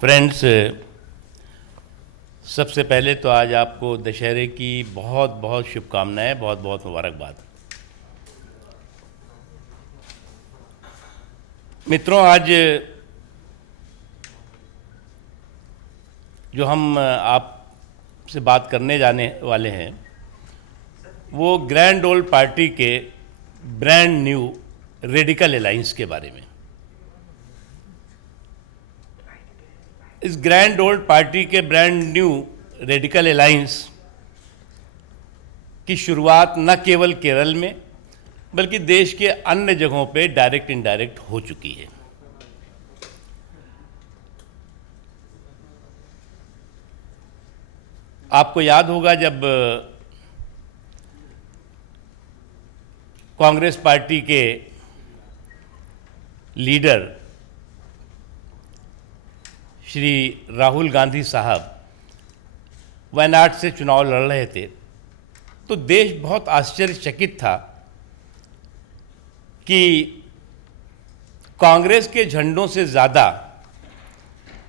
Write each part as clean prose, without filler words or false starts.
Friends, सबसे पहले तो आज आपको दशहरे की बहुत बहुत शुभकामनाएं, बहुत बहुत मुबारकबाद। मित्रों, आज जो हम आपसे बात करने जाने वाले हैं वो ग्रैंड ओल्ड पार्टी के ब्रांड न्यू रेडिकल अलायंस के बारे में। इस ग्रैंड ओल्ड पार्टी के ब्रांड न्यू रेडिकल अलायंस की शुरुआत न केवल केरल में बल्कि देश के अन्य जगहों पे डायरेक्ट इनडायरेक्ट हो चुकी है। आपको याद होगा जब कांग्रेस पार्टी के लीडर श्री राहुल गांधी साहब वायनाड से चुनाव लड़ रहे थे तो देश बहुत आश्चर्यचकित था कि कांग्रेस के झंडों से ज़्यादा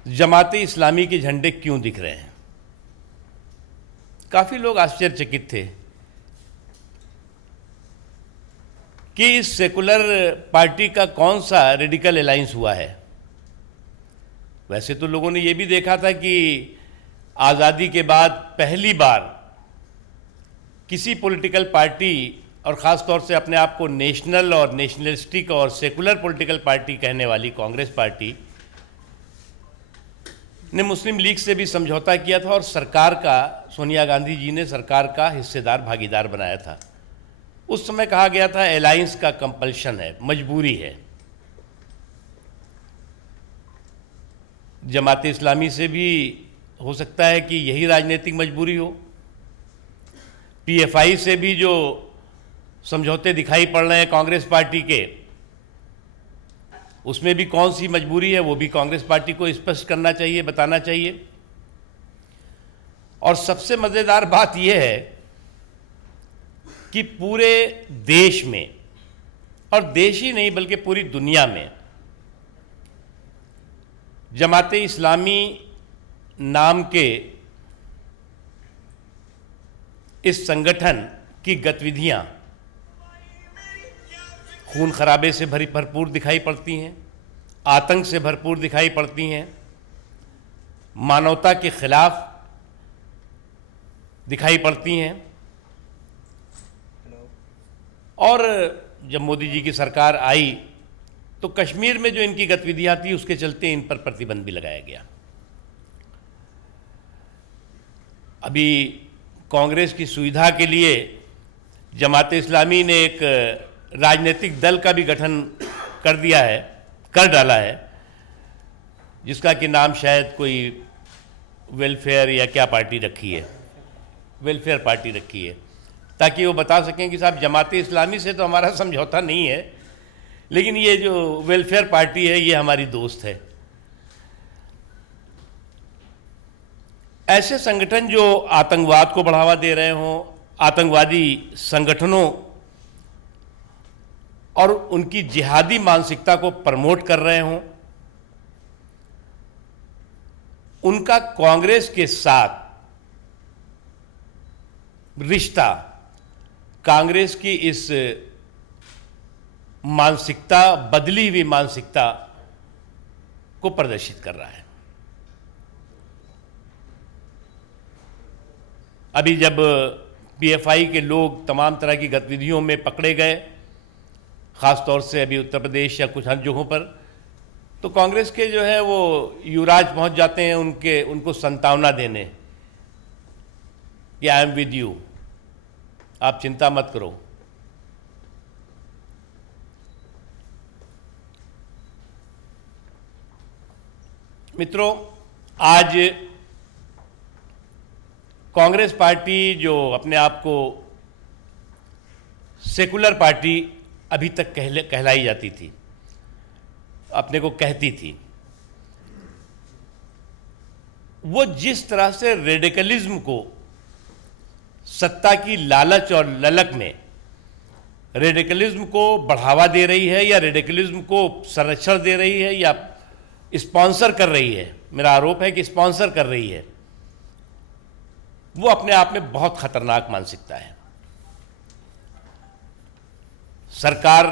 जमाते इस्लामी के झंडे क्यों दिख रहे हैं। काफ़ी लोग आश्चर्यचकित थे कि इस सेकुलर पार्टी का कौन सा रेडिकल अलायंस हुआ है। वैसे तो लोगों ने ये भी देखा था कि आज़ादी के बाद पहली बार किसी पॉलिटिकल पार्टी और ख़ास तौर से अपने आप को नेशनल और नेशनलिस्टिक और सेकुलर पॉलिटिकल पार्टी कहने वाली कांग्रेस पार्टी ने मुस्लिम लीग से भी समझौता किया था और सरकार का, सोनिया गांधी जी ने सरकार का हिस्सेदार भागीदार बनाया था। उस समय कहा गया था अलायंस का कंपल्शन है, मजबूरी है। जमाते इस्लामी से भी हो सकता है कि यही राजनीतिक मजबूरी हो। पीएफआई से भी जो समझौते दिखाई पड़ रहे हैं कांग्रेस पार्टी के, उसमें भी कौन सी मजबूरी है वो भी कांग्रेस पार्टी को स्पष्ट करना चाहिए, बताना चाहिए। और सबसे मज़ेदार बात यह है कि पूरे देश में, और देश ही नहीं बल्कि पूरी दुनिया में, जमाते इस्लामी नाम के इस संगठन की गतिविधियां खून खराबे से भरपूर दिखाई पड़ती हैं, आतंक से भरपूर दिखाई पड़ती हैं, मानवता के खिलाफ दिखाई पड़ती हैं। और जब मोदी जी की सरकार आई तो कश्मीर में जो इनकी गतिविधियां थी उसके चलते इन पर प्रतिबंध भी लगाया गया। अभी कांग्रेस की सुविधा के लिए जमाते इस्लामी ने एक राजनीतिक दल का भी गठन कर डाला है, जिसका कि नाम शायद कोई वेलफेयर या क्या पार्टी रखी है, वेलफेयर पार्टी रखी है, ताकि वो बता सकें कि साहब जमाते इस्लामी से तो हमारा समझौता नहीं है, लेकिन ये जो वेलफेयर पार्टी है ये हमारी दोस्त है। ऐसे संगठन जो आतंकवाद को बढ़ावा दे रहे हों, आतंकवादी संगठनों और उनकी जिहादी मानसिकता को प्रमोट कर रहे हों, उनका कांग्रेस के साथ रिश्ता कांग्रेस की इस मानसिकता, बदली हुई मानसिकता को प्रदर्शित कर रहा है। अभी जब पीएफआई के लोग तमाम तरह की गतिविधियों में पकड़े गए, ख़ास तौर से अभी उत्तर प्रदेश या कुछ अन्य जगहों पर, तो कांग्रेस के जो है वो युवराज पहुंच जाते हैं उनको सांत्वना देने कि आई एम विद यू, आप चिंता मत करो। मित्रों, आज कांग्रेस पार्टी जो अपने आप को सेकुलर पार्टी अभी तक कहलाई जाती थी, अपने को कहती थी, वो जिस तरह से रेडिकलिज्म को सत्ता की लालच और ललक में रेडिकलिज्म को बढ़ावा दे रही है या रेडिकलिज्म को संरक्षण दे रही है या स्पॉन्सर कर रही है, मेरा आरोप है कि स्पॉन्सर कर रही है, वो अपने आप में बहुत खतरनाक मानसिकता है। सरकार,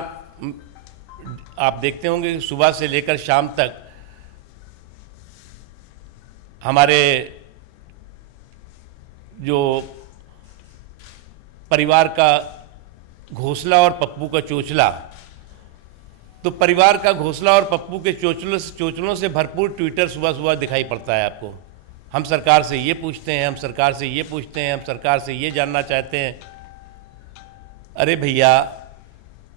आप देखते होंगे कि सुबह से लेकर शाम तक हमारे जो परिवार का घोंसला और पप्पू का चोचला, तो परिवार का घोंसला और पप्पू के चोचलों से भरपूर ट्विटर सुबह सुबह दिखाई पड़ता है आपको। हम सरकार से ये पूछते हैं, हम सरकार से ये पूछते हैं, हम सरकार से ये जानना चाहते हैं। अरे भैया,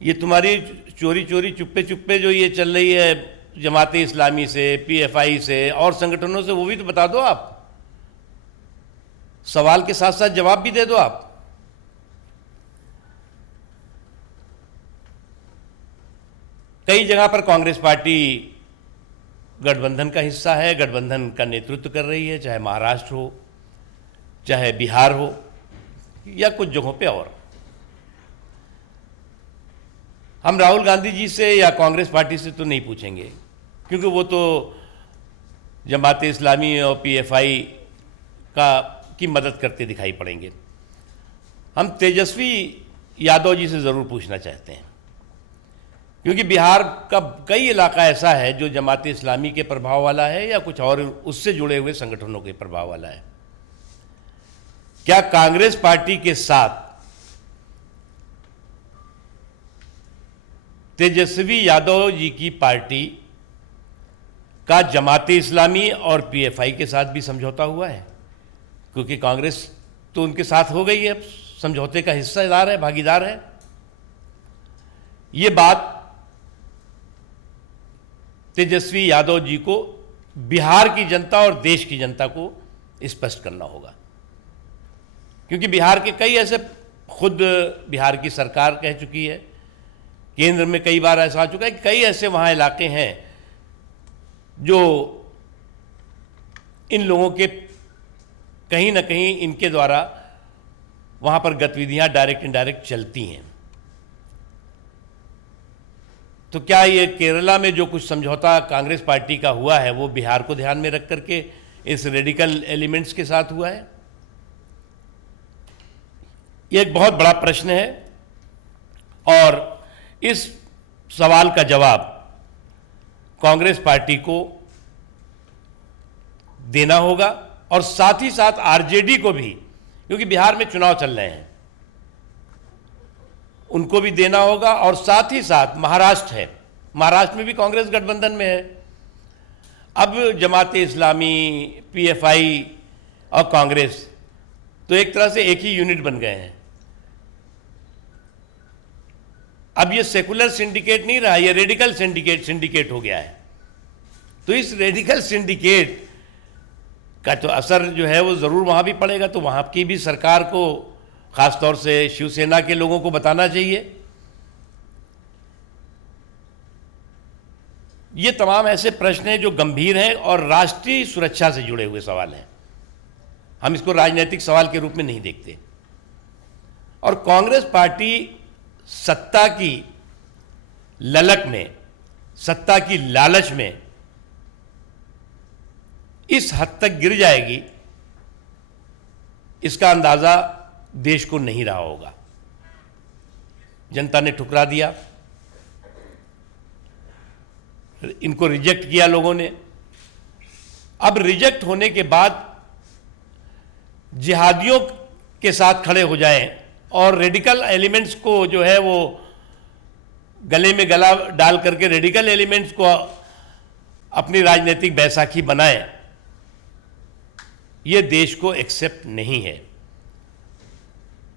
ये तुम्हारी चोरी चोरी चुप्पे चुप्पे जो ये चल रही है जमाते इस्लामी से, पीएफआई से और संगठनों से, वो भी तो बता दो आप। सवाल के साथ साथ जवाब भी दे दो आप। कई जगह पर कांग्रेस पार्टी गठबंधन का हिस्सा है, गठबंधन का नेतृत्व कर रही है, चाहे महाराष्ट्र हो, चाहे बिहार हो, या कुछ जगहों पे और। हम राहुल गांधी जी से या कांग्रेस पार्टी से तो नहीं पूछेंगे, क्योंकि वो तो जमाते इस्लामी और पीएफआई की मदद करते दिखाई पड़ेंगे। हम तेजस्वी यादव जी से ज़रूर पूछना चाहते हैं, क्योंकि बिहार का कई इलाका ऐसा है जो जमाते इस्लामी के प्रभाव वाला है या कुछ और उससे जुड़े हुए संगठनों के प्रभाव वाला है। क्या कांग्रेस पार्टी के साथ तेजस्वी यादव जी की पार्टी का जमाते इस्लामी और पीएफआई के साथ भी समझौता हुआ है? क्योंकि कांग्रेस तो उनके साथ हो गई है, समझौते का हिस्सेदार है, भागीदार है। ये बात तेजस्वी यादव जी को बिहार की जनता और देश की जनता को स्पष्ट करना होगा, क्योंकि बिहार के कई ऐसे, खुद बिहार की सरकार कह चुकी है, केंद्र में कई बार ऐसा आ चुका है कि कई ऐसे वहाँ इलाके हैं जो इन लोगों के कहीं ना कहीं इनके द्वारा वहाँ पर गतिविधियाँ डायरेक्ट इनडायरेक्ट चलती हैं। तो क्या ये केरला में जो कुछ समझौता कांग्रेस पार्टी का हुआ है वो बिहार को ध्यान में रख करके इस रेडिकल एलिमेंट्स के साथ हुआ है? ये एक बहुत बड़ा प्रश्न है और इस सवाल का जवाब कांग्रेस पार्टी को देना होगा और साथ ही साथ आरजेडी को भी, क्योंकि बिहार में चुनाव चल रहे हैं, उनको भी देना होगा। और साथ ही साथ महाराष्ट्र है, महाराष्ट्र में भी कांग्रेस गठबंधन में है। अब जमाते इस्लामी, पीएफआई और कांग्रेस तो एक तरह से एक ही यूनिट बन गए हैं। अब ये सेकुलर सिंडिकेट नहीं रहा, ये रेडिकल सिंडिकेट हो गया है। तो इस रेडिकल सिंडिकेट का तो असर जो है वो ज़रूर वहाँ भी पड़ेगा। तो वहाँ की भी सरकार को, ख़ासतौर से शिवसेना के लोगों को बताना चाहिए। ये तमाम ऐसे प्रश्न हैं जो गंभीर हैं और राष्ट्रीय सुरक्षा से जुड़े हुए सवाल हैं। हम इसको राजनीतिक सवाल के रूप में नहीं देखते। और कांग्रेस पार्टी सत्ता की ललक में, सत्ता की लालच में इस हद तक गिर जाएगी, इसका अंदाजा देश को नहीं रहा होगा। जनता ने ठुकरा दिया, इनको रिजेक्ट किया लोगों ने। अब रिजेक्ट होने के बाद जिहादियों के साथ खड़े हो जाएं और रेडिकल एलिमेंट्स को जो है वो गले में गला डाल करके रेडिकल एलिमेंट्स को अपनी राजनीतिक बैसाखी बनाएं, ये देश को एक्सेप्ट नहीं है।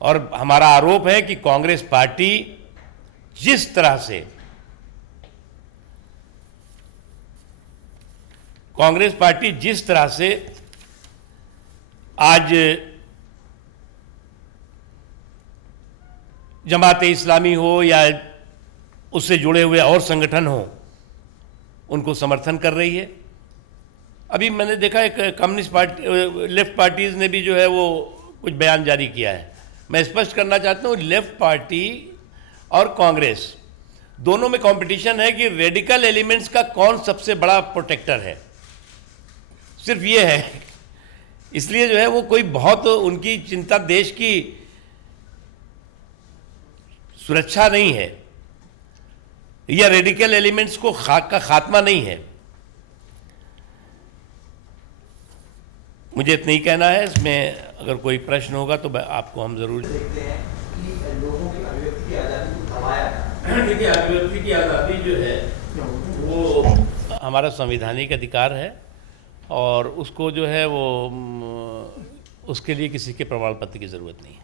और हमारा आरोप है कि कांग्रेस पार्टी जिस तरह से आज जमाते इस्लामी हो या उससे जुड़े हुए और संगठन हो, उनको समर्थन कर रही है। अभी मैंने देखा एक कम्युनिस्ट पार्टी, लेफ्ट पार्टीज ने भी जो है वो कुछ बयान जारी किया है। मैं स्पष्ट करना चाहता हूँ, लेफ्ट पार्टी और कांग्रेस दोनों में कंपटीशन है कि रेडिकल एलिमेंट्स का कौन सबसे बड़ा प्रोटेक्टर है। सिर्फ ये है, इसलिए जो है वो कोई बहुत उनकी चिंता देश की सुरक्षा नहीं है या रेडिकल एलिमेंट्स को का खात्मा नहीं है। मुझे इतना ही कहना है। इसमें अगर कोई प्रश्न होगा तो आपको हम जरूर देखते हैं कि लोगों की अभिव्यक्ति की आज़ादी को दबाया। देखिए, अभिव्यक्ति की आज़ादी जो है वो हमारा संवैधानिक अधिकार है और उसको जो है वो उसके लिए किसी के प्रमाण पत्र की ज़रूरत नहीं है।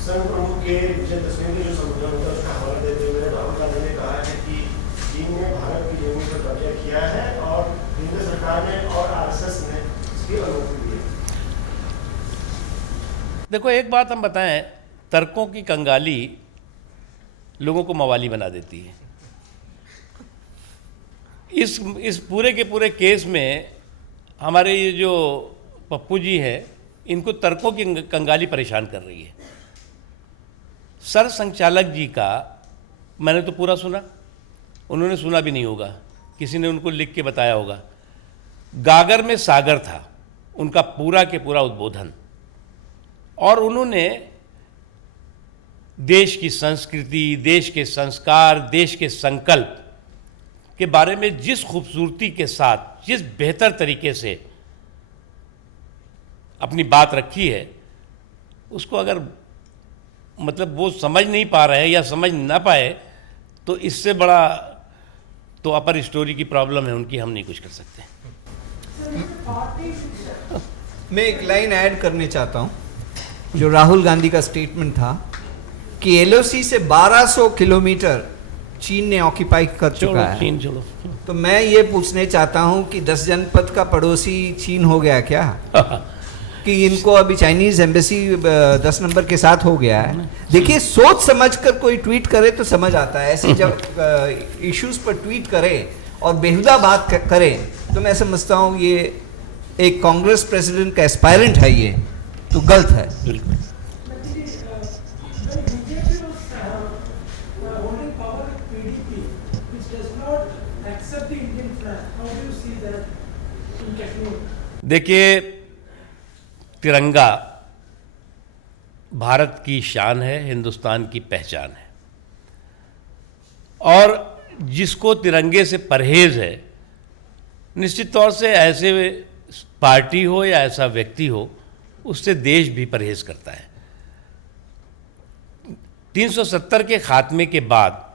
संघ प्रमुख के विजयदशमी के जो संबोधन होता है उसका हवाला देते हुए राहुल गांधी ने कहा है कि चीन ने भारत की जमीन पर कब्जा किया है और केंद्र सरकार ने और आरएसएस ने इसकी अनुमति दी है। देखो, एक बात हम बताएं, तर्कों की कंगाली लोगों को मवाली बना देती है। इस पूरे के पूरे केस में हमारे ये जो पप्पू जी हैं, इनको तर्कों की कंगाली परेशान कर रही है। सर संचालक जी का मैंने तो पूरा सुना, उन्होंने सुना भी नहीं होगा, किसी ने उनको लिख के बताया होगा। गागर में सागर था उनका पूरा के पूरा उद्बोधन, और उन्होंने देश की संस्कृति, देश के संस्कार, देश के संकल्प के बारे में जिस खूबसूरती के साथ, जिस बेहतर तरीके से अपनी बात रखी है, उसको अगर मतलब वो समझ नहीं पा रहे हैं या समझ ना पाए तो इससे बड़ा तो अपर स्टोरी की प्रॉब्लम है उनकी, हम नहीं कुछ कर सकते। मैं एक लाइन ऐड करने चाहता हूँ, जो राहुल गांधी का स्टेटमेंट था कि एलओसी से 1200 किलोमीटर चीन ने ऑक्यूपाई कर चुका है। चीन छोड़ो। तो मैं ये पूछने चाहता हूँ कि 10 जनपद का पड़ोसी चीन हो गया क्या? कि इनको अभी चाइनीज एम्बेसी 10 नंबर के साथ हो गया है। देखिए, सोच समझकर कोई ट्वीट करे तो समझ आता है, ऐसे जब इश्यूज पर ट्वीट करे और बेहुदा बात करे तो मैं समझता हूँ ये एक कांग्रेस प्रेसिडेंट का एस्पायरेंट है, ये तो गलत है। बिल्कुल। देखिए, तिरंगा भारत की शान है, हिंदुस्तान की पहचान है, और जिसको तिरंगे से परहेज है, निश्चित तौर से ऐसे पार्टी हो या ऐसा व्यक्ति हो, उससे देश भी परहेज करता है। 370 के खात्मे के बाद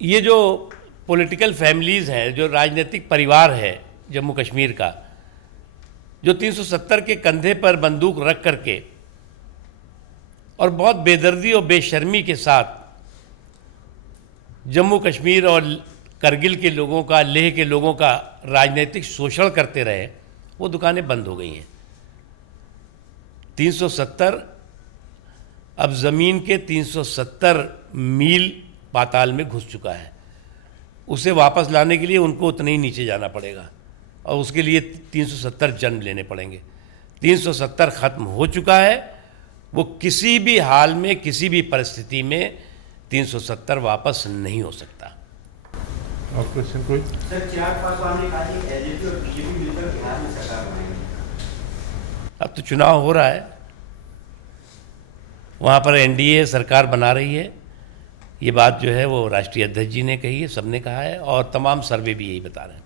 ये जो पॉलिटिकल फैमिलीज़ हैं, जो राजनीतिक परिवार है जम्मू कश्मीर का, जो 370 के कंधे पर बंदूक रख करके और बहुत बेदर्दी और बेशर्मी के साथ जम्मू कश्मीर और करगिल के लोगों का, लेह के लोगों का राजनीतिक शोषण करते रहे, वो दुकानें बंद हो गई हैं। 370 अब ज़मीन के 370 मील पाताल में घुस चुका है। उसे वापस लाने के लिए उनको उतने ही नीचे जाना पड़ेगा और उसके लिए 370 जन्म लेने पड़ेंगे। 370 खत्म हो चुका है, वो किसी भी हाल में, किसी भी परिस्थिति में 370 वापस नहीं हो सकता। और क्वेश्चन कोई? सर, चिराग पासवान ने कहा कि एलजेपी और बीजेपी मिलकर बिहार में सरकार बनाएंगे। अब तो चुनाव हो रहा है, वहाँ पर एनडीए सरकार बना रही है। ये बात जो है वो राष्ट्रीय अध्यक्ष जी ने कही है, सबने कहा है, और तमाम सर्वे भी यही बता रहे हैं।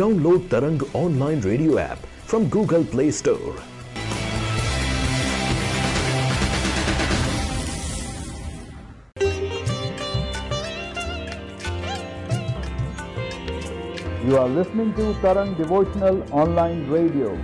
Download Tarang online radio app from Google Play Store. You are listening to Tarang Devotional Online Radio.